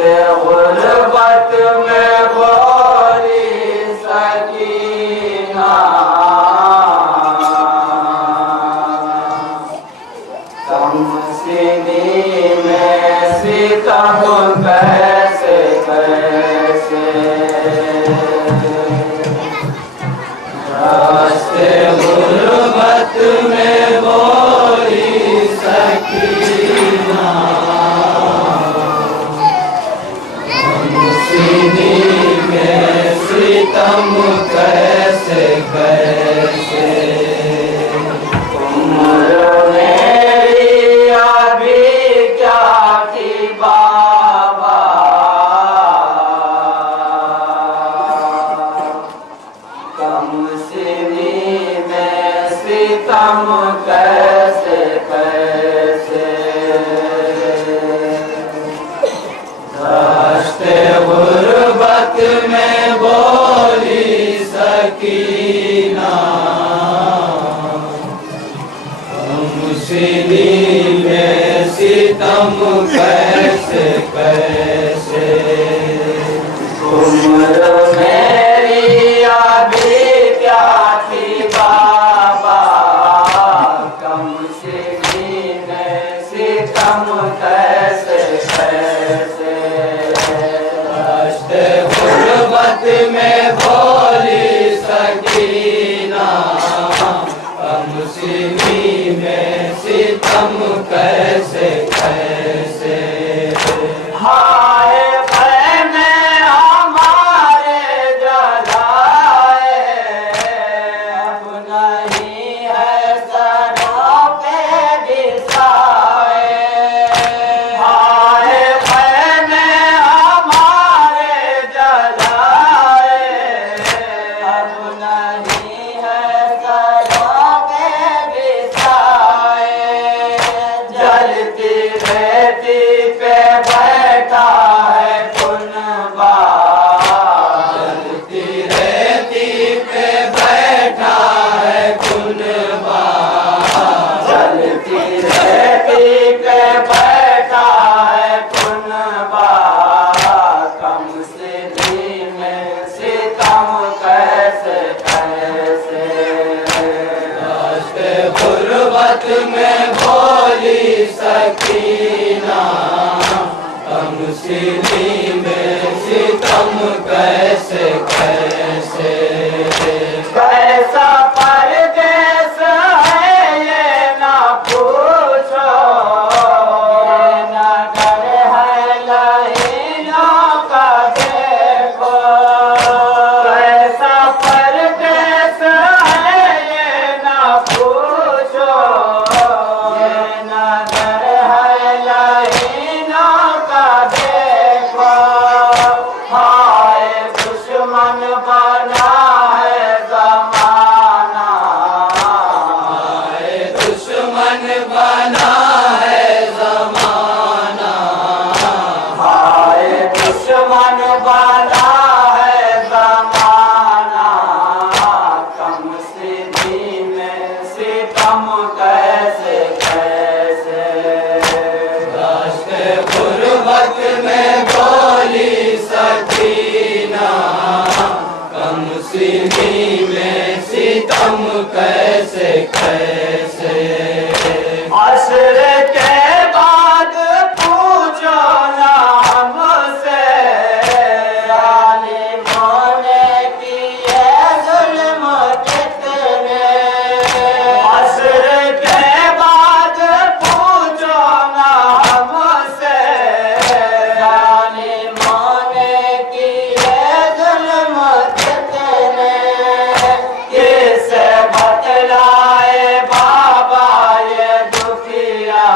गुर्बत में बोली सकीना, कमसिनी में सितम कैसे कैसे, रास्ते गुर्बत में बोली सकीना, में सितम कैसे कैसे, उम्र मेरी अभी क्या थी बाबा, कमसिनी में सितम कैसे कैसे, रास्ते गुर्बत में बोली सकीना, कमसिनी में सितम कैसे कैसे, उम्र मेरी अभी क्या थी बाबा, कमसिनी में सितम कैसे कैसे, रास्ते गुर्बत में बोली सकीना, कमसिनी में सितम कैसे कैसे, हाय बहने हमारे जलाए, अब नहीं है सरों पे बिसाए, हाय बहने हमारे जलाए, अब नहीं है सरों पे बिसाए, जलती रहती पे बैठा है कुनबा, जलती रहती पे बैठा है कुनबा, जलती रहती पे बैठा है कुनबा, कमसिनी में सितम कैसे कैसे, रास्ते गुर्बत में बोली सकीना, कमसिनी में सितम कैसे कैसे, कैसा परदेस है ये ना पूछो, ये नगर है लहीनों का देखो, कैसा परदेस है ये ना पूछो, ये नगर है लहीनों का देखो, हाय दुश्मन बना है ज़माना, हाय दुश्मन बना है ज़माना, हाय दुश्मन बना है ज़माना, कमसिनी में सितम कैसे कैसे, रास्ते गुर्बत में बोली सकीना, कमसिनी में सितम कैसे कैसे, असर के बाद पूछो ना हमसे, जालिमों ने किए जुल्म कितने, असर के बाद पूछो ना हमसे, जालिमों ने किए जुल्म कितने, किससे बतलाए बाबा ये दुखिया,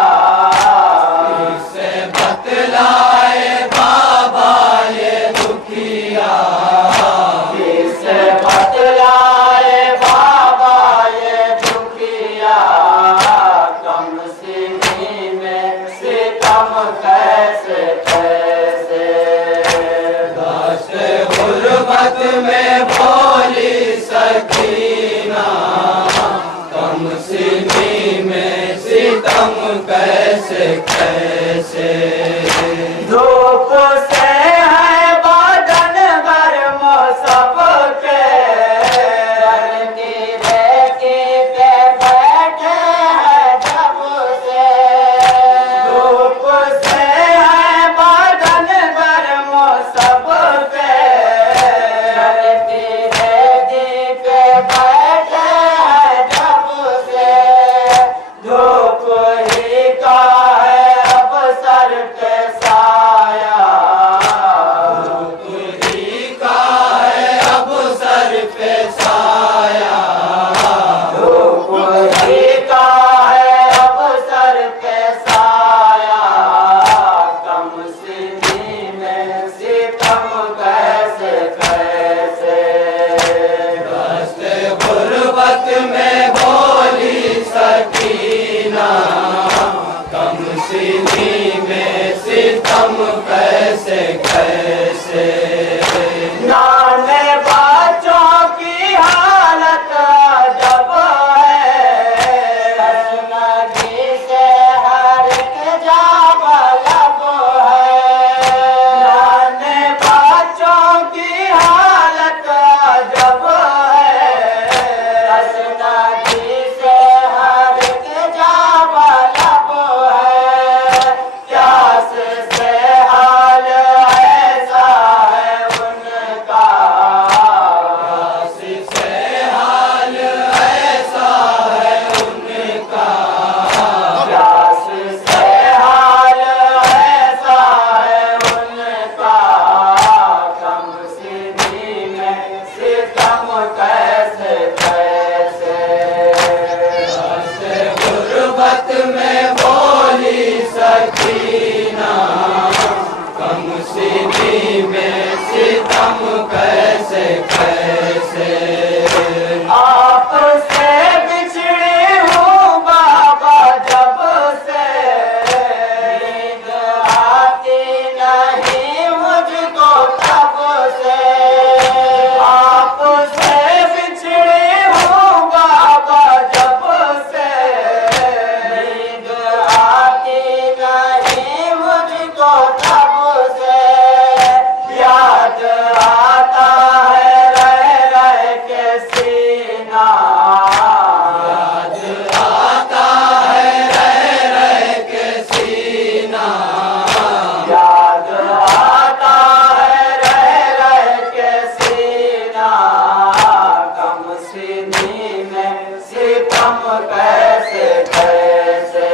किससे बतलाए बाबा ये दुखिया, किससे बतलाए बाबा ये दुखिया, कमसिनी में सितम कैसे कैसे, रास्ते गुर्बत में बोली सकीना, कमसिनी में सितम कैसे कैसे, धूप से सीधी में सितम कैसे कैसे। नाने बच्चों की हालत जब है, नदी से हर के जाब लब है। नाने बच्चों की हालत जब है, नदी से हर के जाब लब है। प्यास से हाल ऐसा है उनका, प्यास से हाल ऐसा है उनका, प्यास से हाल ऐसा है उनका। कम सीधी में सितम कैसे कैसे। गुर्बत में बोली सकीना, कम सीधी में सितम कैसे कैसे। आपसे बिछड़ी हूँ बाबा जब से, नींद आती नहीं मुझको तब से। आपसे बिछड़ी हूँ बाबा जब से, नींद आती नहीं मुझको तब से। याद आता है रह रह के सीना, याद आता है रह रह के सीना, याद आता है रह रह के सीना। कम सीधी में सितम कैसे कैसे।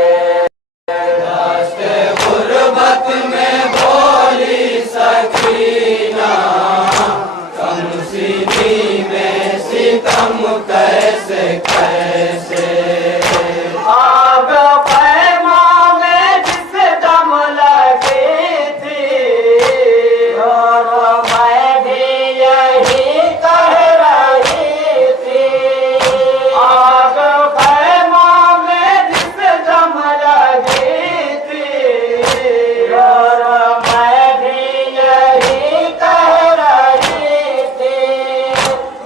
रास्ते गुर्बत में बोली सकीना, कम सीधी में सितम कैसे कैसे। आग पैमा में जिस दम लगी थी, और मैं भी यही कह रही थी। आग पैमा में जिस दम लगी थी, और मैं भी यही कह रही थी।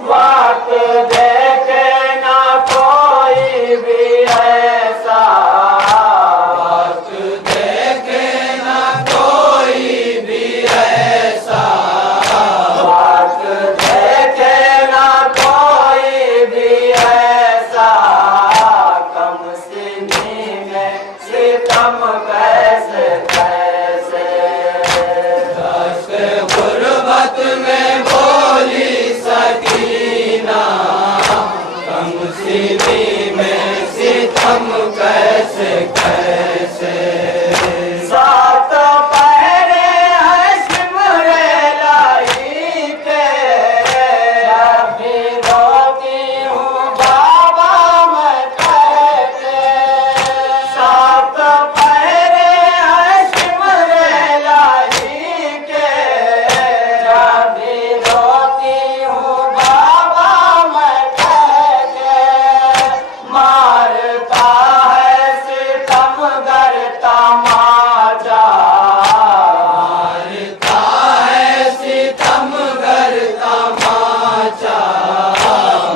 बात देखे ना कोई भी ऐसा, बात देखे ना कोई भी ऐसा, बात देखे ना कोई भी ऐसा। कम सीधी में सितम कैसे कैसे। रास्ते गुर्बत में बोली सकीना, कम सीधी में सितम कैसे कैसे। सात पहरे हैं सिमरे लाई के, जब भी रोती हूँ बाबा मैं कह के। सात पहरे हैं सिमरे लाई के, जब भी रोती हूँ बाबा मैं कह के। मारता है सितम गर तमाचा, मारता है सितम गर तमाचा,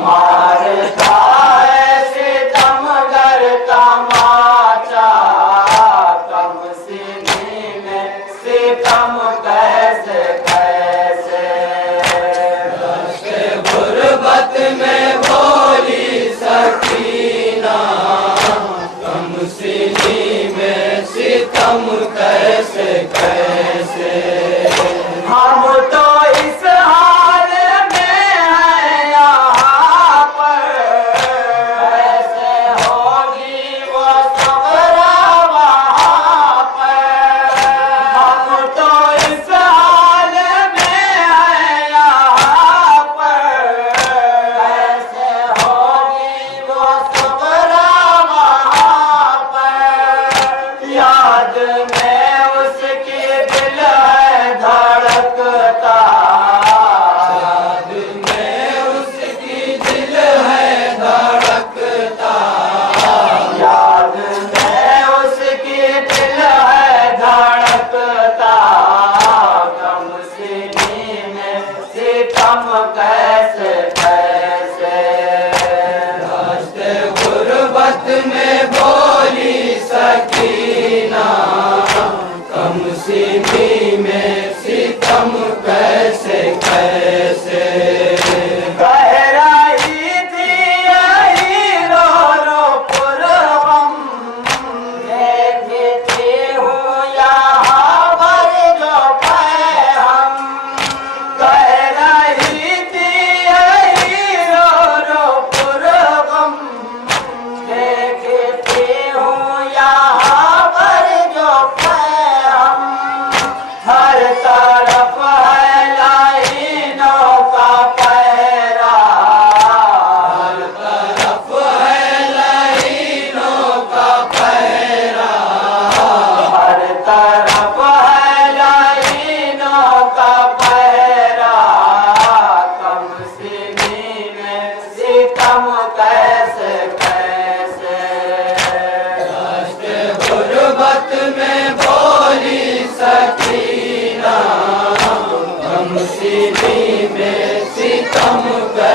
मारता है सितम गर तमाचा। कम सीधी में सितम कैसे कैसे। रास्ते गुर्बत में बोली सकीना, कम सीधी में सितम कैसे कैसे। हम तो इस हाल में हैं यहाँ पर, कैसे होगी वो सब्र वहाँ पर। हम तो इस हाल में हैं यहाँ पर, कैसे होगी वो सब्र वहाँ पर। याद में उसकी दिल है धड़कता, याद में उसकी दिल है धड़कता, याद में उसकी दिल सकीना, कम सीनी में सितम कैसे